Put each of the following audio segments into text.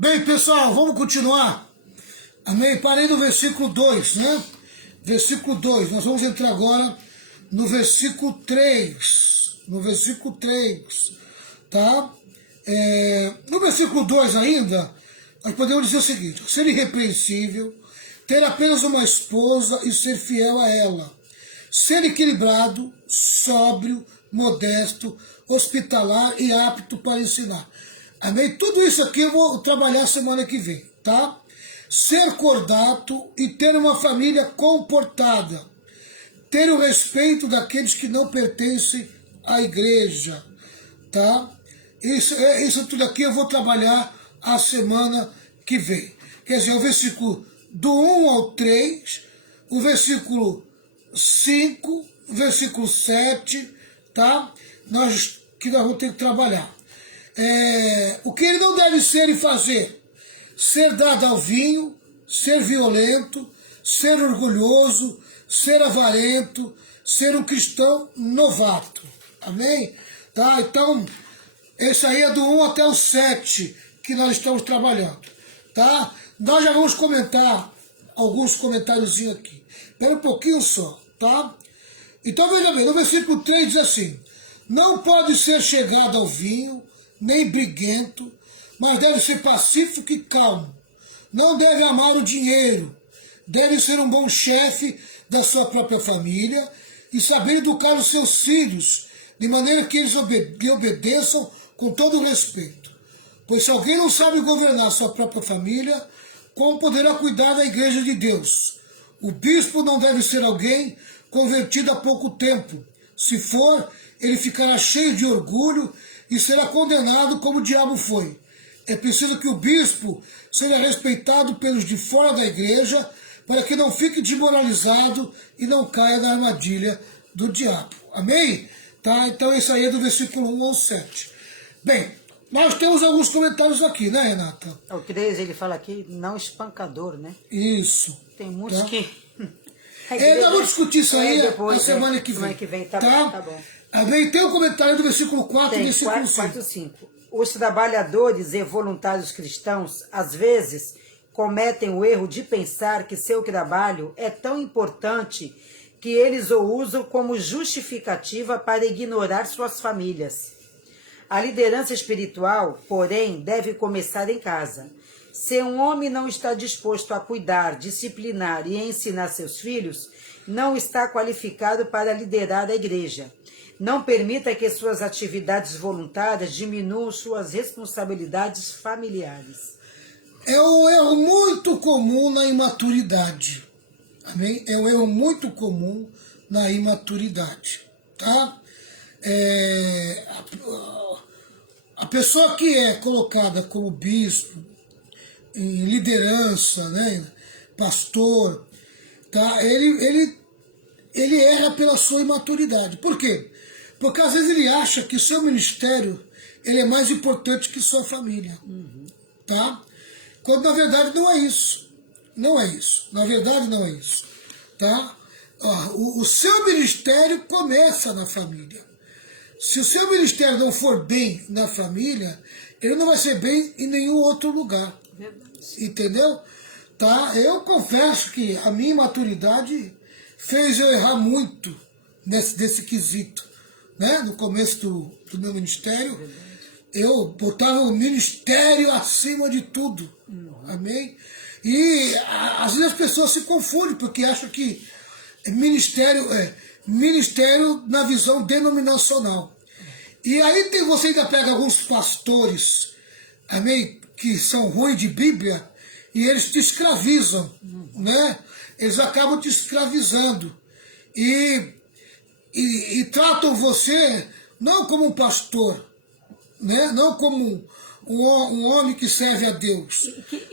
Bem, pessoal, vamos continuar. Amém? Parei no versículo 2, né? Versículo 2. Nós vamos entrar agora no versículo 3. No versículo 3, tá? No versículo 2 ainda, nós podemos dizer o seguinte: ser irrepreensível, ter apenas uma esposa e ser fiel a ela, ser equilibrado, sóbrio, modesto, hospitalar e apto para ensinar. Amém? Tudo isso aqui eu vou trabalhar semana que vem, tá? Ser cordato e ter uma família comportada. Ter o respeito daqueles que não pertencem à igreja, tá? Isso tudo aqui eu vou trabalhar a semana que vem. Quer dizer, o versículo do 1 ao 3, o versículo 5, o versículo 7, tá? Nós vamos ter que trabalhar. O que ele não deve ser e fazer: ser dado ao vinho, ser violento, ser orgulhoso, ser avarento, ser um cristão novato. Amém? Tá? Então, esse aí é do 1 até o 7 que nós estamos trabalhando. Tá? Nós já vamos comentar alguns comentáriozinhos aqui. Espera um pouquinho só, tá? Então, veja bem, no versículo 3 diz assim: não pode ser chegado ao vinho, nem briguento, mas deve ser pacífico e calmo. Não deve amar o dinheiro. Deve ser um bom chefe da sua própria família e saber educar os seus filhos, de maneira que eles lhe obedeçam com todo o respeito. Pois se alguém não sabe governar sua própria família, como poderá cuidar da igreja de Deus? O bispo não deve ser alguém convertido há pouco tempo. Se for, ele ficará cheio de orgulho e será condenado como o diabo foi. É preciso que o bispo seja respeitado pelos de fora da igreja, para que não fique desmoralizado e não caia na armadilha do diabo. Amém? Tá? Então isso aí é do versículo 1 ao 7. Bem, nós temos alguns comentários aqui, né, Renata? O 3 ele fala aqui, não espancador, né? Isso. Tem muitos tá? que... Nós vamos discutir isso aí depois, na semana que vem. Semana que vem, tá bom. Amém? Tem um comentário do versículo 4 e versículo 5. 5. Os trabalhadores e voluntários cristãos, às vezes, cometem o erro de pensar que seu trabalho é tão importante que eles o usam como justificativa para ignorar suas famílias. A liderança espiritual, porém, deve começar em casa. Se um homem não está disposto a cuidar, disciplinar e ensinar seus filhos, não está qualificado para liderar a igreja. Não permita que suas atividades voluntárias diminuam suas responsabilidades familiares. É um erro muito comum na imaturidade. Amém? É um erro muito comum na imaturidade. Tá? A pessoa que é colocada como bispo, em liderança, né, pastor, tá? Ele erra pela sua imaturidade. Por quê? Porque às vezes ele acha que seu ministério ele é mais importante que sua família. Tá? Quando na verdade não é isso. Não é isso. Na verdade não é isso. Tá? O seu ministério começa na família. Se o seu ministério não for bem na família, ele não vai ser bem em nenhum outro lugar. Entendeu? Tá? Eu confesso que a minha imaturidade fez eu errar muito desse quesito. Né? No começo do meu ministério, eu botava o ministério acima de tudo. Amém? E às vezes as pessoas se confundem, porque acham que ministério é ministério na visão denominacional. E aí você ainda pega alguns pastores, amém, que são ruins de Bíblia, e eles te escravizam, né? Eles acabam te escravizando. E tratam você não como um pastor, né? Não como um homem que serve a Deus,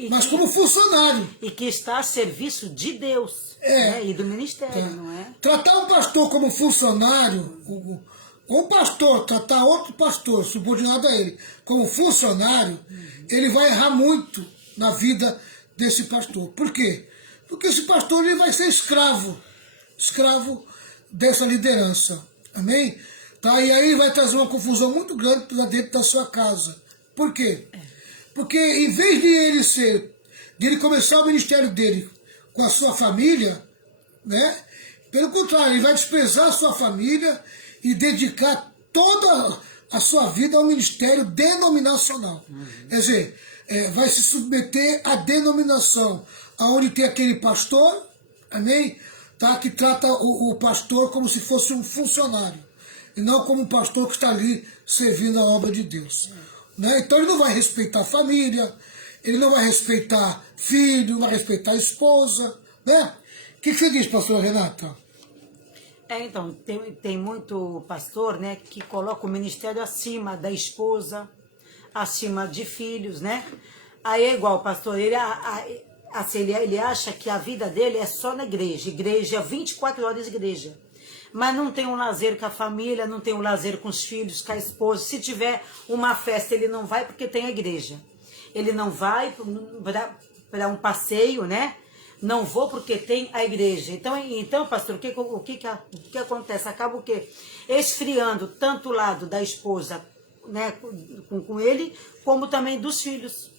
mas como funcionário. E que está a serviço de Deus, né? E do ministério, não é? Tratar um pastor como funcionário, um pastor tratar outro pastor subordinado a ele como funcionário, ele vai errar muito na vida desse pastor. Por quê? Porque esse pastor ele vai ser escravo dessa liderança. Amém? Tá? E aí vai trazer uma confusão muito grande para dentro da sua casa. Por quê? Porque em vez de ele começar o ministério dele com a sua família, né? Pelo contrário, ele vai desprezar a sua família e dedicar toda a sua vida ao ministério denominacional. Quer dizer, vai se submeter à denominação, aonde tem aquele pastor, amém? Tá? Que trata o pastor como se fosse um funcionário, e não como um pastor que está ali servindo a obra de Deus. Né? Então ele não vai respeitar a família, ele não vai respeitar filho, não vai respeitar a esposa. Né? O que você diz, pastora Renata? Então, tem muito pastor, né, que coloca o ministério acima da esposa, acima de filhos, né? Aí é igual, pastor, ele acha que a vida dele é só na igreja 24 horas de igreja. Mas não tem um lazer com a família, não tem um lazer com os filhos, com a esposa. Se tiver uma festa, ele não vai porque tem a igreja. Ele não vai para um passeio, né? Não vou porque tem a igreja. Então pastor, o que acontece? Acaba o quê? Esfriando tanto o lado da esposa, né, com ele, como também dos filhos.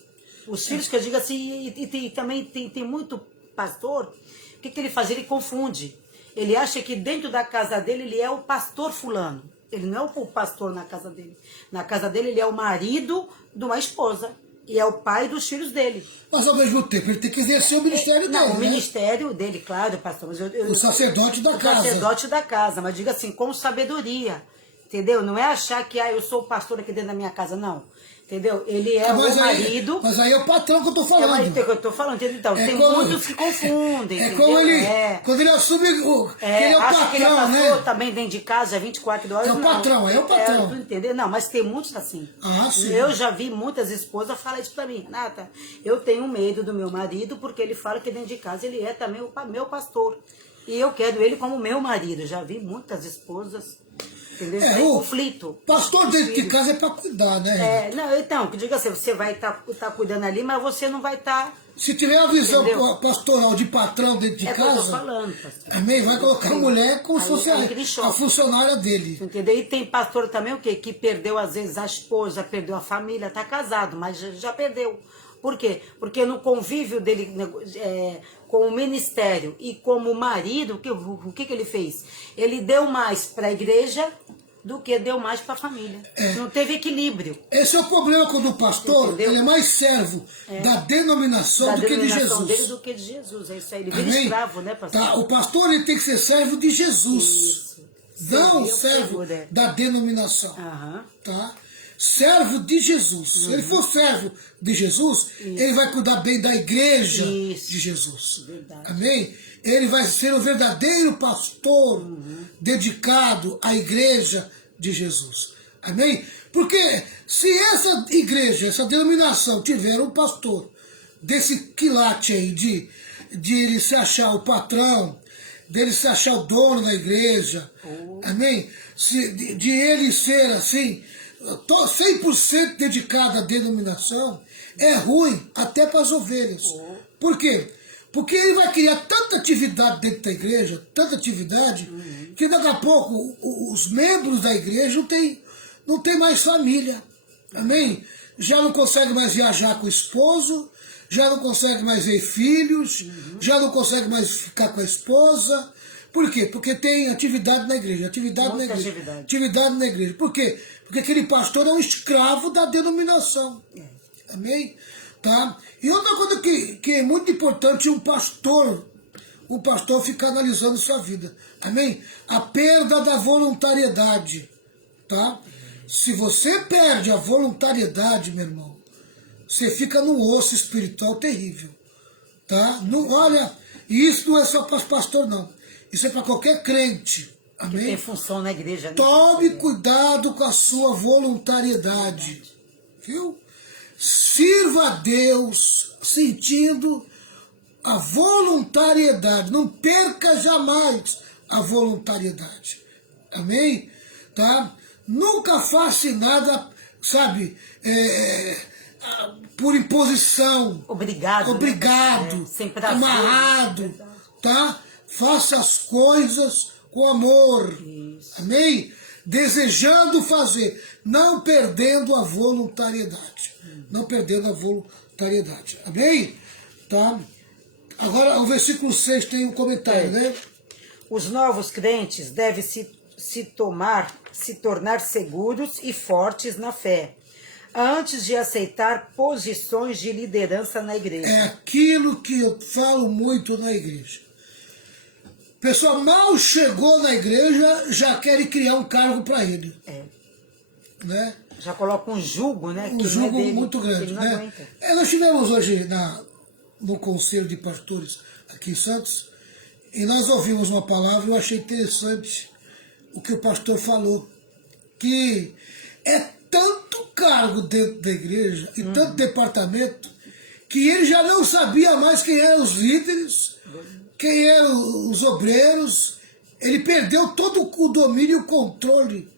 Os filhos, que eu digo assim, e também tem muito pastor, o que ele faz? Ele confunde. Ele acha que dentro da casa dele ele é o pastor fulano. Ele não é o pastor na casa dele. Na casa dele ele é o marido de uma esposa. E é o pai dos filhos dele. Mas ao mesmo tempo ele tem que exercer o ministério dele. Não, o ministério dele, claro, pastor. Mas o sacerdote da casa. O sacerdote da casa, mas diga assim, com sabedoria. Entendeu? Não é achar que eu sou o pastor aqui dentro da minha casa, não. Entendeu? Ele é o marido. Mas aí é o patrão que eu tô falando. É o marido que eu tô falando, entendeu? Então, tem muitos que confundem. É como ele. Quando ele assume que ele é o patrão, que ele é pastor, também dentro de casa, 24 horas. É o patrão, é o patrão. Tu entendeu? Não, mas tem muitos assim. Ah, sim. Eu já vi muitas esposas falar isso pra mim. Renata, eu tenho medo do meu marido porque ele fala que dentro de casa ele é também o meu pastor. E eu quero ele como meu marido. Já vi muitas esposas. Entendeu? Tem conflito. Pastor dentro de casa é para cuidar, né? Não, então, que diga assim, você vai tá cuidando ali, mas você não vai estar. Se tiver a visão pastoral de patrão dentro de casa, que eu tô falando, pastor. Amém? Vai colocar a mulher como se fosse a funcionária dele. Entendeu? E tem pastor também o quê? Que perdeu, às vezes, a esposa, perdeu a família, tá casado, mas já perdeu. Por quê? Porque no convívio dele com o ministério e como marido, o que ele fez? Ele deu mais para a igreja do que deu mais para a família. Não teve equilíbrio. Esse é o problema quando o pastor ele é mais servo da denominação do que de Jesus. Dele do que de Jesus. É isso aí. Ele vira escravo, né, pastor? Tá? O pastor ele tem que ser servo de Jesus. Isso. Não servo da denominação. Tá? Servo de Jesus. Se ele for servo de Jesus, ele vai cuidar bem da igreja de Jesus. Verdade. Amém? Ele vai ser o verdadeiro pastor dedicado à igreja de Jesus. Amém? Porque se essa igreja, essa denominação tiver um pastor desse quilate aí de ele se achar o patrão, dele se achar o dono da igreja, amém? De ele ser assim, 100% dedicado à denominação, é ruim até para as ovelhas. Por quê? Porque ele vai criar tanta atividade dentro da igreja, tanta atividade, que daqui a pouco os membros da igreja não tem mais família. Amém? Já não consegue mais viajar com o esposo, já não consegue mais ver filhos, já não consegue mais ficar com a esposa. Por quê? Porque tem atividade na igreja, atividade na igreja. Por quê? Porque aquele pastor é um escravo da denominação. Amém? Tá? E outra coisa que é muito importante, um pastor ficar analisando sua vida. Amém? A perda da voluntariedade. Tá? Se você perde a voluntariedade, meu irmão, você fica num osso espiritual terrível. Tá? Não, olha, isso não é só para pastor, não. Isso é para qualquer crente. Amém? Que tem função na igreja. Né? Tome cuidado com a sua voluntariedade. Viu? Sirva a Deus sentindo a voluntariedade. Não perca jamais a voluntariedade. Amém? Tá? Nunca faça nada, sabe, por imposição. Obrigado. Né? Sem prazer, amarrado. Tá? Faça as coisas com amor. Isso. Amém? desejando fazer, não perdendo a voluntariedade. Não perdendo a voluntariedade. Amém? Tá? Agora, o versículo 6 tem um comentário, né? Os novos crentes devem se tornar seguros e fortes na fé, antes de aceitar posições de liderança na igreja. É aquilo que eu falo muito na igreja. O pessoal mal chegou na igreja, já querem criar um cargo para ele. Né? Já coloca um jugo, né? Um que jugo não é dele, muito grande. ele não Né? aguenta. Nós tivemos hoje no Conselho de Pastores aqui em Santos, e nós ouvimos uma palavra, eu achei interessante o que o pastor falou, que é tanto cargo dentro da igreja e tanto departamento, que ele já não sabia mais quem eram os líderes, quem eram os obreiros, ele perdeu todo o domínio e o controle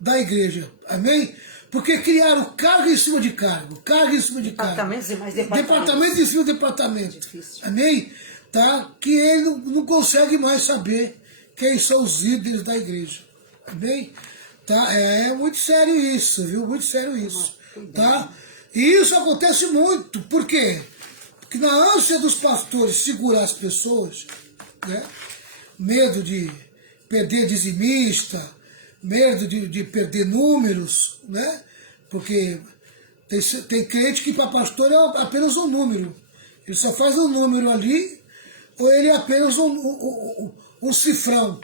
da igreja, amém? Porque criaram cargo em cima de cargo, cargo em cima de cargo. Departamentos e mais departamentos. Departamento em cima de departamento. Difícil. Amém? Tá? Que ele não consegue mais saber quem são os líderes da igreja. Amém? Tá? É muito sério isso, viu? Muito sério isso. Tá? E isso acontece muito. Por quê? Porque na ânsia dos pastores segurar as pessoas, né? Medo de perder dizimista, medo de perder números, né? Porque tem crente que para pastor é apenas um número. Ele só faz um número ali, ou ele é apenas um cifrão,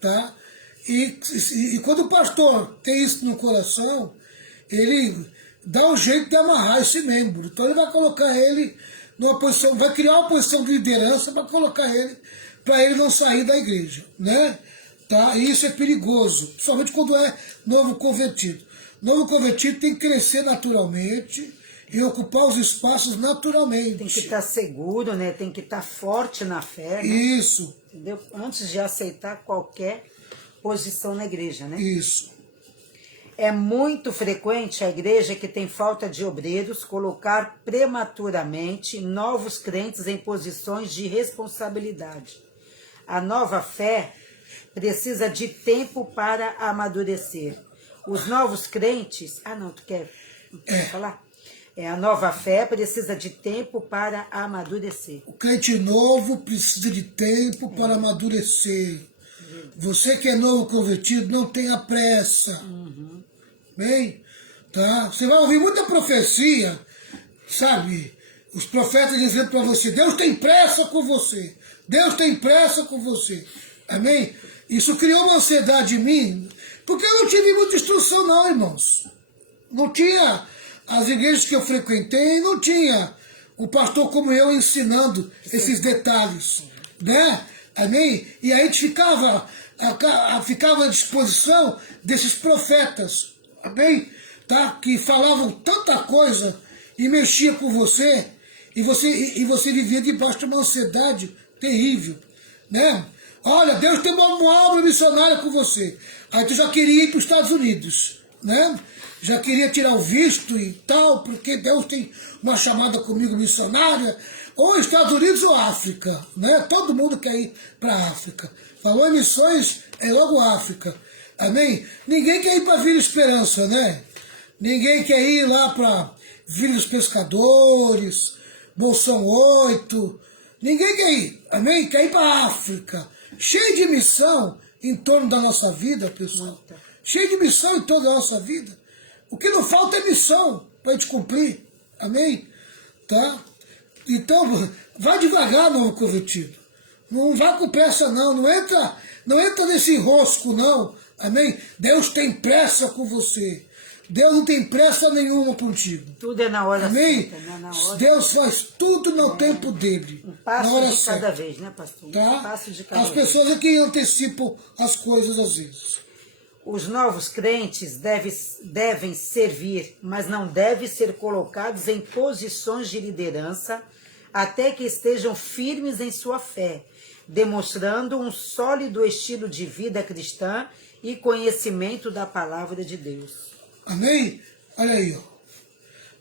tá? E quando o pastor tem isso no coração, ele dá um jeito de amarrar esse membro. Então ele vai colocar ele numa posição, vai criar uma posição de liderança para colocar ele, para ele não sair da igreja, né? Tá? E isso é perigoso, principalmente quando é novo convertido. Novo convertido tem que crescer naturalmente e ocupar os espaços naturalmente. Tem que estar seguro, né? Tem que estar forte na fé. Né? Isso. Entendeu? Antes de aceitar qualquer posição na igreja, né? Isso. É muito frequente a igreja que tem falta de obreiros colocar prematuramente novos crentes em posições de responsabilidade. A nova fé precisa de tempo para amadurecer. Os novos crentes... Ah, não, tu quer falar? A nova fé precisa de tempo para amadurecer. O crente novo precisa de tempo para amadurecer. Você que é novo convertido, não tenha pressa. Bem, tá? Você vai ouvir muita profecia, sabe? Os profetas dizendo para você, Deus tem pressa com você. Deus tem pressa com você. Amém? Isso criou uma ansiedade em mim, porque eu não tive muita instrução não, irmãos. Não tinha as igrejas que eu frequentei, não tinha um pastor como eu ensinando esses detalhes, né? Amém? E a gente ficava à disposição desses profetas, amém? Tá? Que falavam tanta coisa e mexia com você, e você vivia debaixo de uma ansiedade terrível, né? Olha, Deus tem uma obra missionária com você. Aí tu já queria ir para os Estados Unidos, né? Já queria tirar o visto e tal, porque Deus tem uma chamada comigo missionária, ou Estados Unidos ou África, né? Todo mundo quer ir para a África. Falou em missões, é logo África. Amém? Ninguém quer ir para Vila Esperança, né? Ninguém quer ir lá para Vila dos Pescadores, Bolsão 8. Ninguém quer ir, amém? Quer ir para a África. Cheio de missão em torno da nossa vida, pessoal. Cheio de missão em torno da nossa vida. O que não falta é missão para a gente cumprir, amém? Tá? Então, vai devagar, novo convertido. Não vá com pressa, não. Não entra nesse enrosco, não. Amém? Deus tem pressa com você. Deus não tem pressa nenhuma contigo. Tudo é na hora amém? certa, né? Na hora... Deus faz tudo no tempo dele. Um passo na hora de certa. cada vez, né, pastor? Tá? Um passo de cada As vez. pessoas é que antecipam as coisas às vezes. Os novos crentes devem servir, mas não devem ser colocados em posições de liderança até que estejam firmes em sua fé, demonstrando um sólido estilo de vida cristã e conhecimento da palavra de Deus. Amém? Olha aí, ó.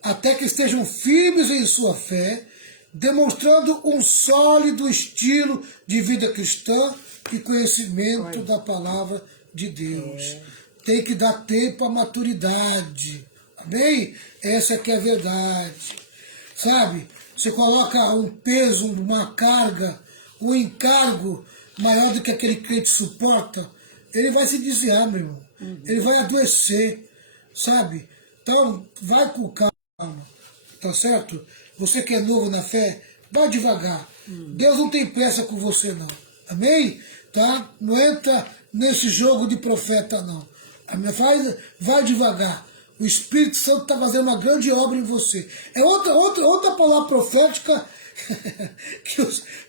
Até que estejam firmes em sua fé, demonstrando um sólido estilo de vida cristã e conhecimento da palavra de Deus. tem que dar tempo à maturidade. Amém? Essa que é a verdade. Sabe? Você coloca um peso, uma carga, um encargo maior do que aquele crente suporta, ele vai se desviar, meu irmão. Ele vai adoecer, sabe? Então, vai com calma, tá certo? Você que é novo na fé, vai devagar. Deus não tem pressa com você, não. Amém? Tá? Não entra nesse jogo de profeta, não. Vai devagar. O Espírito Santo está fazendo uma grande obra em você. É outra palavra profética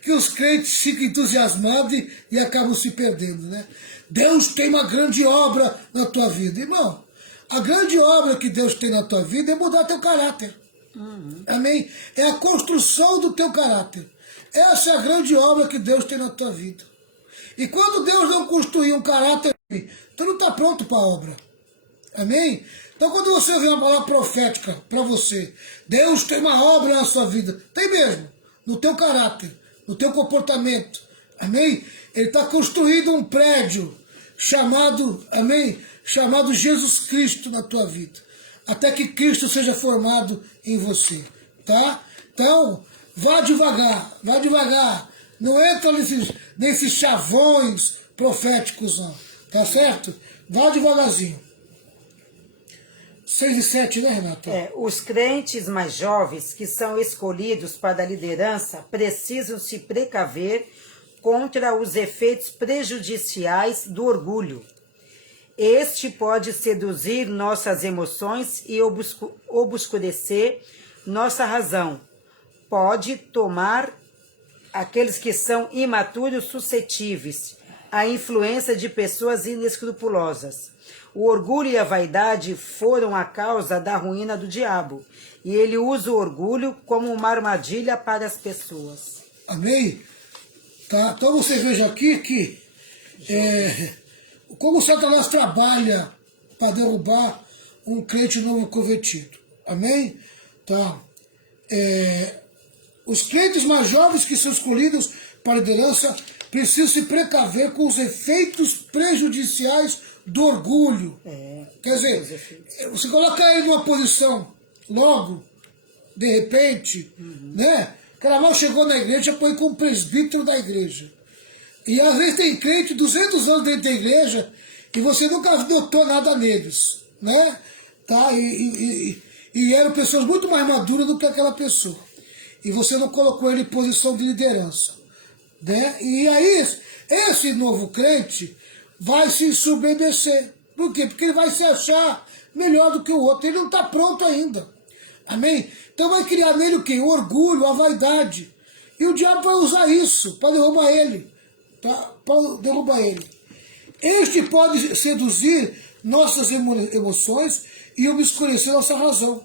que os crentes ficam entusiasmados e acabam se perdendo, né? Deus tem uma grande obra na tua vida. Irmão, a grande obra que Deus tem na tua vida é mudar teu caráter. Amém? É a construção do teu caráter. Essa é a grande obra que Deus tem na tua vida. E quando Deus não construir um caráter, tu não está pronto para a obra. Amém? Então quando você vê uma palavra profética para você, Deus tem uma obra na sua vida, tem mesmo, no teu caráter, no teu comportamento. Amém? Ele está construindo um prédio chamado, amém? Chamado Jesus Cristo na tua vida. Até que Cristo seja formado em você. Tá? Então, vá devagar, vá devagar. Não entra nesses chavões proféticos, não. Tá certo? Vá devagarzinho. 6 e 7, né, Renata? Os crentes mais jovens que são escolhidos para a liderança precisam se precaver contra os efeitos prejudiciais do orgulho. Este pode seduzir nossas emoções e obscurecer nossa razão. Pode tomar aqueles que são imaturos suscetíveis à influência de pessoas inescrupulosas. O orgulho e a vaidade foram a causa da ruína do diabo, e ele usa o orgulho como uma armadilha para as pessoas. Amém? Tá? Então você veja aqui que como Satanás trabalha para derrubar um crente novo convertido. Amém? Tá? Os crentes mais jovens que são escolhidos para a liderança precisam se precaver com os efeitos prejudiciais do orgulho. Quer dizer, você coloca ele numa posição logo, de repente, né? O cara mal chegou na igreja, põe como presbítero da igreja. E às vezes tem crente 200 anos dentro da igreja e você nunca notou nada neles, né? Tá? E eram pessoas muito mais maduras do que aquela pessoa. E você não colocou ele em posição de liderança, né? E aí, esse novo crente vai se ensoberbecer. Por quê? Porque ele vai se achar melhor do que o outro. Ele não está pronto ainda. Amém? Então vai criar nele o quê? O orgulho, a vaidade. E o diabo vai usar isso para derrubar ele. Tá? Para derrubar ele. Este pode seduzir nossas emoções e obscurecer nossa razão.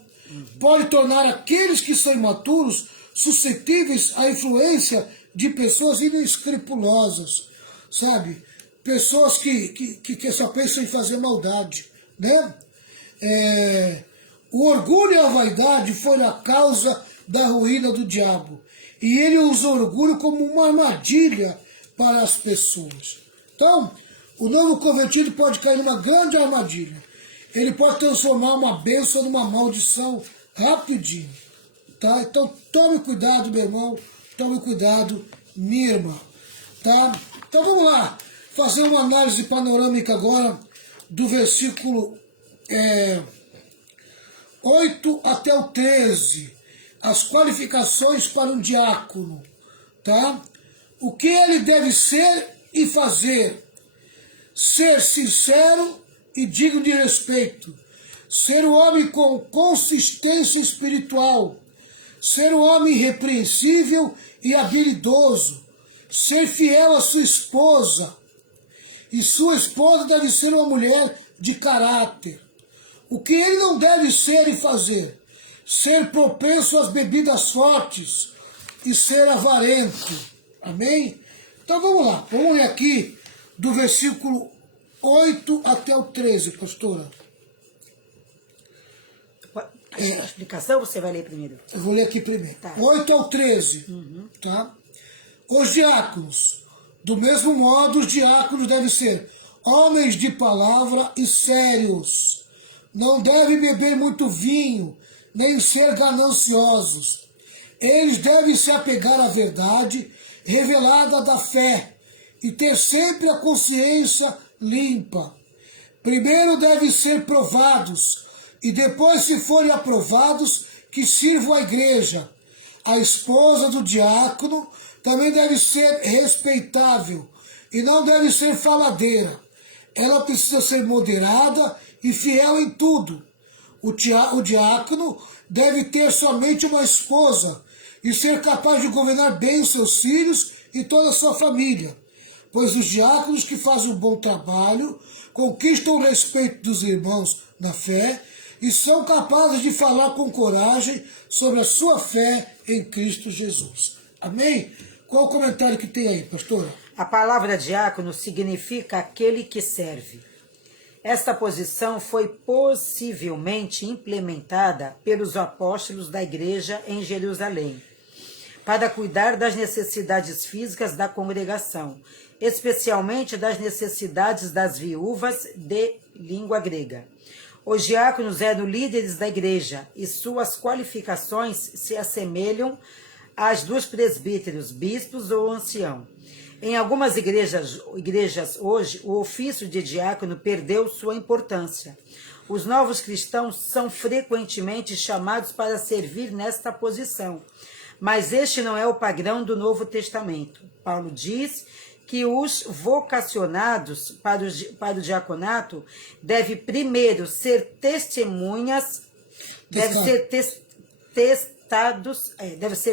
Pode tornar aqueles que são imaturos suscetíveis à influência de pessoas inescrupulosas, sabe? Pessoas que só pensam em fazer maldade, né? O orgulho e a vaidade foram a causa da ruína do diabo. E ele usa o orgulho como uma armadilha para as pessoas. Então, o novo convertido pode cair numa grande armadilha. Ele pode transformar uma bênção numa maldição rapidinho. Tá? Então, tome cuidado, meu irmão. Tome cuidado, minha irmã. Tá? Então, vamos lá. Fazer uma análise panorâmica agora do versículo 8 até o 13. As qualificações para um diácono. Tá? O que ele deve ser e fazer. Ser sincero e digno de respeito. Ser um homem com consistência espiritual. Ser um homem irrepreensível e habilidoso. Ser fiel à sua esposa. E sua esposa deve ser uma mulher de caráter. O que ele não deve ser e fazer? Ser propenso às bebidas fortes e ser avarento. Amém? Então vamos lá. Vamos ler aqui do versículo 8 até o 13, pastora. A explicação você vai ler primeiro? Eu vou ler aqui primeiro. Tá. 8 ao 13. Tá? Os diáconos. Do mesmo modo, os diáconos devem ser homens de palavra e sérios. Não devem beber muito vinho, nem ser gananciosos. Eles devem se apegar à verdade revelada da fé e ter sempre a consciência limpa. Primeiro devem ser provados e depois, se forem aprovados, que sirvam a igreja. A esposa do diácono também deve ser respeitável e não deve ser faladeira. Ela precisa ser moderada e fiel em tudo. O diácono deve ter somente uma esposa e ser capaz de governar bem os seus filhos e toda a sua família, pois os diáconos que fazem um bom trabalho conquistam o respeito dos irmãos na fé e são capazes de falar com coragem sobre a sua fé em Cristo Jesus. Amém? Qual o comentário que tem aí, pastora? A palavra diácono significa aquele que serve. Esta posição foi possivelmente implementada pelos apóstolos da igreja em Jerusalém, para cuidar das necessidades físicas da congregação, especialmente das necessidades das viúvas de língua grega. Os diáconos eram líderes da igreja e suas qualificações se assemelham às dos presbíteros, bispos ou ancião. Em algumas igrejas hoje, o ofício de diácono perdeu sua importância. Os novos cristãos são frequentemente chamados para servir nesta posição, mas este não é o padrão do Novo Testamento. Paulo diz que os vocacionados para o diaconato devem primeiro ser testemunhas, devem ser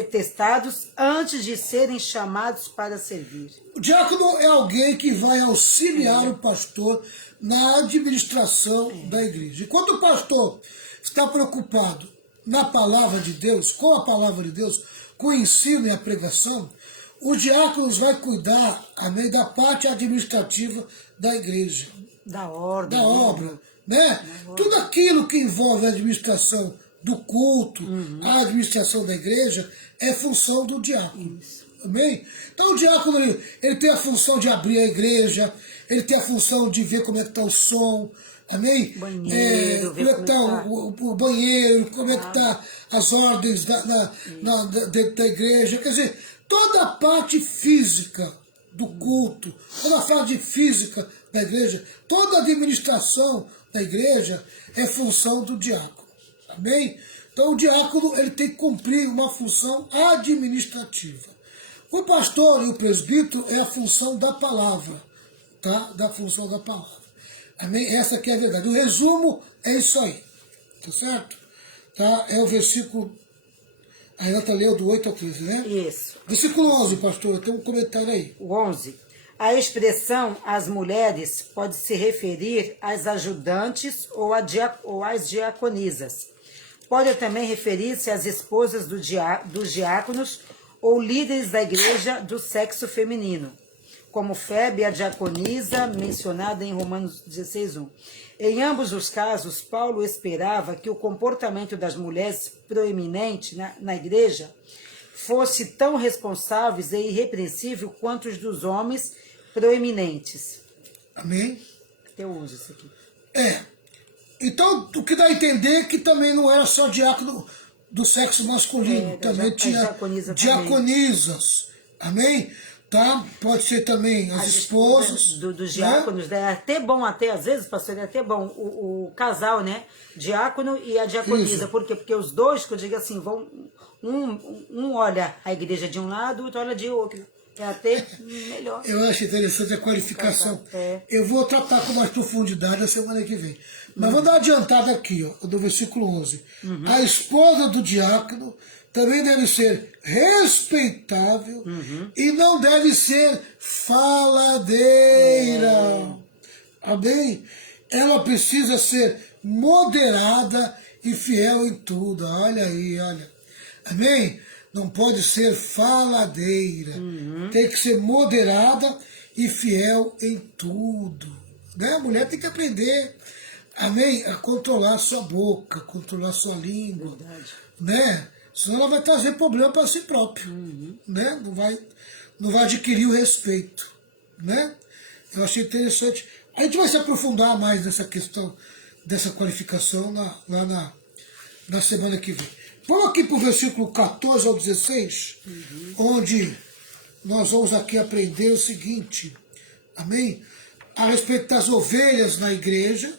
testados antes de serem chamados para servir. O diácono é alguém que vai auxiliar o pastor na administração da igreja. E quando o pastor está preocupado na palavra de Deus, com a palavra de Deus, com o ensino e a pregação, os diáconos vai cuidar, amém, da parte administrativa da igreja. Da ordem. Da obra, né? Tudo aquilo que envolve a administração do culto, a administração da igreja, é função do diácono. Isso. Amém? Então o diácono, ele tem a função de abrir a igreja, ele tem a função de ver como é que está o som, amém? Banheiro, como é que está o banheiro, como é que está as ordens dentro da igreja. Quer dizer, toda a parte física do culto, toda a parte física da igreja, toda a administração da igreja é função do diácono. Amém? Então o diácono ele tem que cumprir uma função administrativa. O pastor e o presbítero é a função da palavra, tá? Da função da palavra. Amém? Essa aqui é a verdade. O resumo é isso aí, tá certo? Tá? É o versículo, a Renata leu do 8 ao 15, né? Isso. Versículo 11, pastor, tem um comentário aí. O 11. A expressão as mulheres pode se referir às ajudantes ou às diaconisas. Pode também referir-se às esposas dos diáconos ou líderes da igreja do sexo feminino, como Febe, a diaconisa, mencionada em Romanos 16:1. Em ambos os casos, Paulo esperava que o comportamento das mulheres proeminente na igreja fosse tão responsáveis e irrepreensível quanto os dos homens proeminentes. Amém? Eu uso isso aqui. Então, o que dá a entender é que também não era só diácono do sexo masculino, também tinha diaconisas, amém? Tá? Pode ser também as esposas. Dos diáconos, né? É até bom, às vezes, pastor, é até bom o casal, né? Diácono e a diaconisa. Isso. Por quê? Porque os dois, que eu digo assim, vão. Um olha a igreja de um lado, o outro olha de outro. É até melhor. Eu acho interessante a qualificação. Eu vou tratar com mais profundidade a semana que vem. Mas vou dar uma adiantada aqui, ó, do versículo 11. A esposa do diácono também deve ser respeitável e não deve ser faladeira. Amém? Ela precisa ser moderada e fiel em tudo. Olha aí, olha. Amém? Não pode ser faladeira. Tem que ser moderada e fiel em tudo. Né? A mulher tem que aprender, amém, a controlar sua boca, controlar sua língua. Verdade. Né? Senão ela vai trazer problema para si própria. Né? Não vai adquirir o respeito. Né? Eu achei interessante A gente vai se aprofundar mais nessa questão dessa qualificação na semana que vem. Vamos aqui para o versículo 14 ao 16, onde nós vamos aqui aprender o seguinte, amém? A respeito das ovelhas na igreja,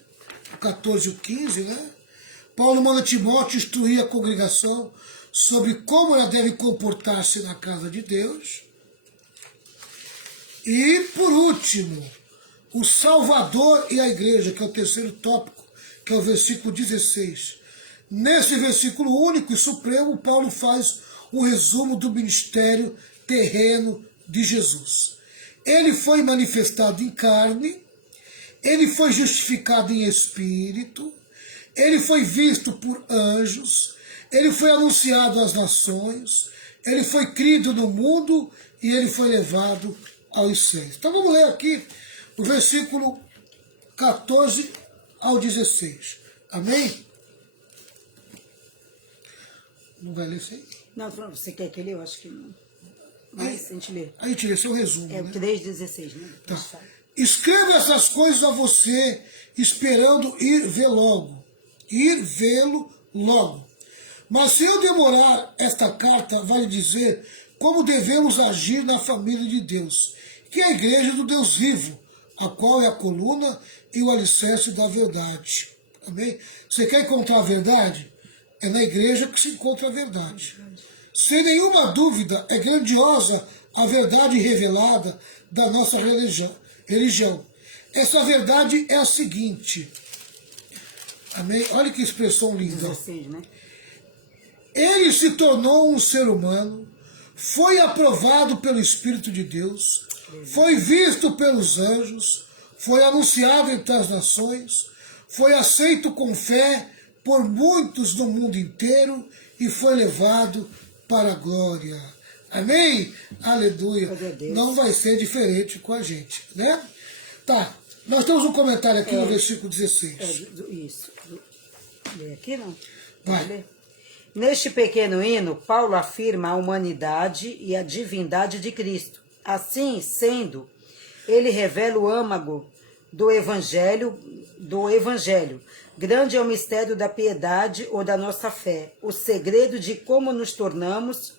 o 14 e o 15, né? Paulo manda Timóteo instruir a congregação sobre como ela deve comportar-se na casa de Deus. E, por último, o Salvador e a igreja, que é o terceiro tópico, que é o versículo 16. Nesse versículo único e supremo, Paulo faz um resumo do ministério terreno de Jesus. Ele foi manifestado em carne, ele foi justificado em espírito, ele foi visto por anjos, ele foi anunciado às nações, ele foi crido no mundo e ele foi levado aos céus. Então vamos ler aqui o versículo 14 ao 16. Amém? Não vai ler isso aí? Não, você quer que eu leia? Eu acho que não. Mas a gente lê. A gente lê, esse é o resumo. É o né? 3,16, né? Tá. Escreva essas coisas a você, esperando ir ver logo. Ir vê-lo logo. Mas se eu demorar esta carta, vale dizer como devemos agir na família de Deus, que é a igreja do Deus vivo, a qual é a coluna e o alicerce da verdade. Amém? Você quer encontrar a verdade? É na igreja que se encontra a verdade. Sem nenhuma dúvida, é grandiosa a verdade revelada da nossa religião. Essa verdade é a seguinte. Amém? Olha que expressão linda. 16, né? Ele se tornou um ser humano, foi aprovado pelo Espírito de Deus, foi visto pelos anjos, foi anunciado entre as nações, foi aceito com fé por muitos no mundo inteiro e foi levado para a glória. Amém? Aleluia. Não vai ser diferente com a gente, né? Tá, nós temos um comentário aqui no versículo 16. Isso. Lê aqui, não? Vai. Ler? Neste pequeno hino, Paulo afirma a humanidade e a divindade de Cristo. Assim sendo, ele revela o âmago do Evangelho. Grande é o mistério da piedade ou da nossa fé, o segredo de como nos tornamos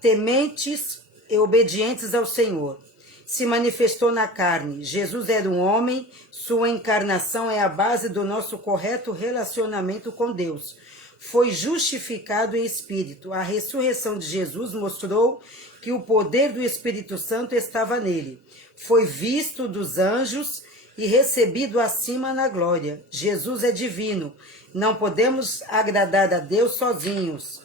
tementes e obedientes ao Senhor. Se manifestou na carne. Jesus era um homem, sua encarnação é a base do nosso correto relacionamento com Deus. Foi justificado em espírito. A ressurreição de Jesus mostrou que o poder do Espírito Santo estava nele. Foi visto dos anjos e recebido acima na glória. Jesus é divino. Não podemos agradar a Deus sozinhos.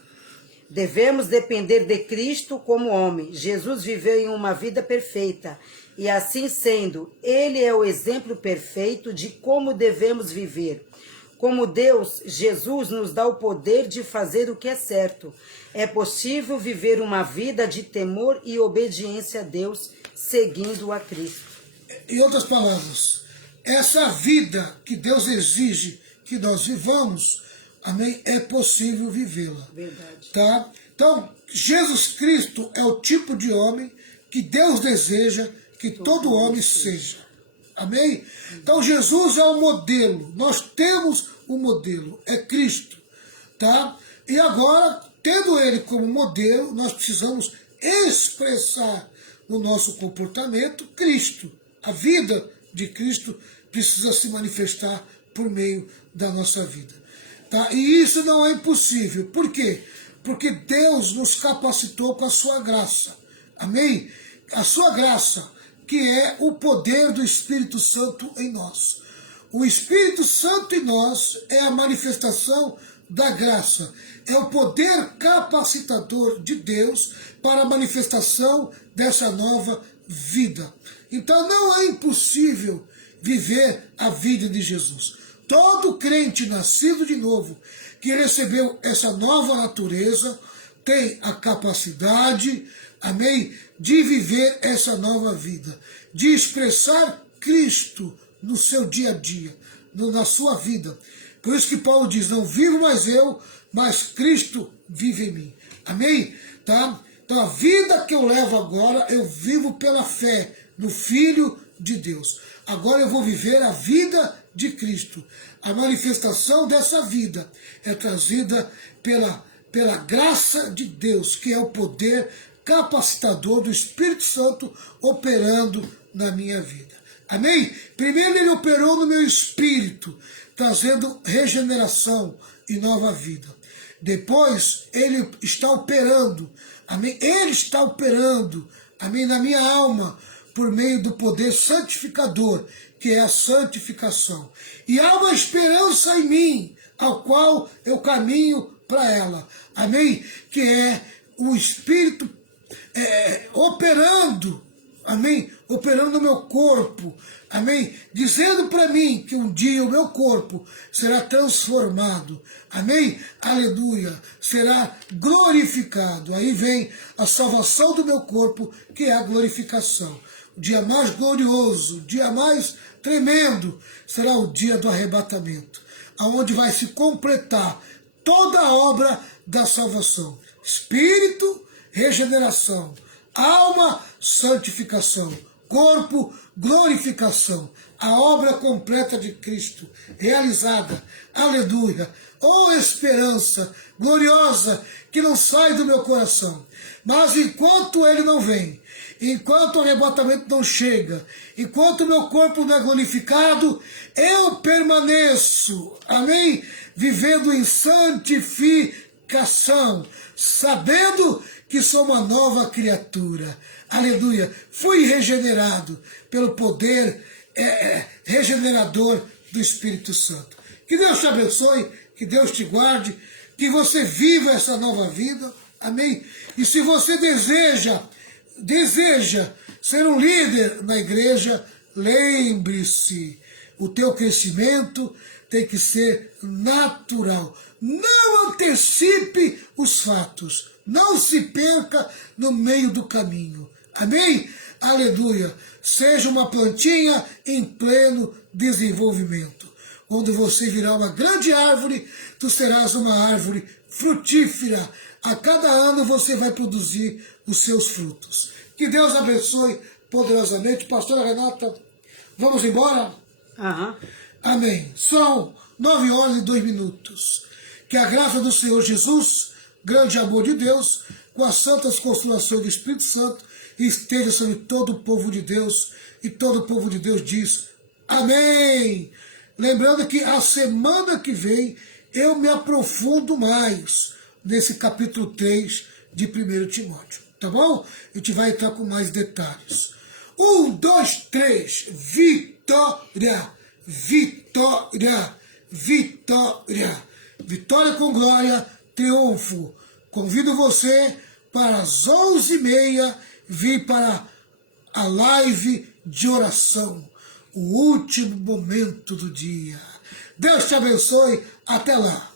Devemos depender de Cristo como homem. Jesus viveu em uma vida perfeita. E assim sendo, ele é o exemplo perfeito de como devemos viver. Como Deus, Jesus nos dá o poder de fazer o que é certo. É possível viver uma vida de temor e obediência a Deus, seguindo a Cristo. Em outras palavras, essa vida que Deus exige que nós vivamos, amém, é possível vivê-la. Verdade. Tá? Então, Jesus Cristo é o tipo de homem que Deus deseja que todo homem seja. Amém? Então Jesus é o modelo, nós temos um modelo, é Cristo, tá? E agora, tendo ele como modelo, nós precisamos expressar no nosso comportamento Cristo. A vida de Cristo precisa se manifestar por meio da nossa vida, tá? E isso não é impossível, por quê? Porque Deus nos capacitou com a sua graça, amém? A sua graça, que é o poder do Espírito Santo em nós. O Espírito Santo em nós é a manifestação da graça, é o poder capacitador de Deus para a manifestação dessa nova vida. Então não é impossível viver a vida de Jesus. Todo crente nascido de novo, que recebeu essa nova natureza, tem a capacidade, amém, de viver essa nova vida, de expressar Cristo no seu dia a dia, na sua vida. Por isso que Paulo diz, não vivo mais eu, mas Cristo vive em mim. Amém? Tá? Então a vida que eu levo agora, eu vivo pela fé no Filho de Deus. Agora eu vou viver a vida de Cristo. A manifestação dessa vida é trazida pela graça de Deus, que é o poder capacitador do Espírito Santo operando na minha vida. Amém? Primeiro ele operou no meu espírito, trazendo regeneração e nova vida. Depois ele está operando, amém? Ele está operando, amém, na minha alma, por meio do poder santificador, que é a santificação. E há uma esperança em mim, ao qual eu caminho para ela, amém? Que é o Espírito operando, amém? Operando no meu corpo, amém? Dizendo para mim que um dia o meu corpo será transformado, amém? Aleluia, será glorificado. Aí vem a salvação do meu corpo, que é a glorificação. O dia mais glorioso, o dia mais tremendo, será o dia do arrebatamento, aonde vai se completar toda a obra da salvação. Espírito, regeneração. Alma, santificação. Corpo, glorificação. A obra completa de Cristo, realizada. Aleluia. Oh, esperança gloriosa que não sai do meu coração. Mas enquanto ele não vem, enquanto o arrebatamento não chega, enquanto o meu corpo não é glorificado, eu permaneço, amém? Vivendo em santificação, sabendo que sou uma nova criatura. Aleluia. Fui regenerado pelo poder regenerador do Espírito Santo. Que Deus te abençoe, que Deus te guarde, que você viva essa nova vida. Amém? E se você deseja ser um líder na igreja, lembre-se, o teu crescimento tem que ser natural. Não antecipe os fatos. Não se perca no meio do caminho. Amém? Aleluia. Seja uma plantinha em pleno desenvolvimento. Quando você virar uma grande árvore, tu serás uma árvore frutífera. A cada ano você vai produzir os seus frutos. Que Deus abençoe poderosamente. Pastora Renata, vamos embora? Amém. São 9h02. Que a graça do Senhor Jesus, grande amor de Deus, com as santas consolações do Espírito Santo, esteja sobre todo o povo de Deus. E todo o povo de Deus diz amém. Lembrando que a semana que vem eu me aprofundo mais nesse capítulo 3 de 1 Timóteo. Tá bom? A gente vai entrar com mais detalhes. 1, 2, 3. Vitória! Vitória! Vitória! Vitória com glória, triunfo. Convido você para as 11h30 vir para a live de oração. O último momento do dia. Deus te abençoe. Até lá.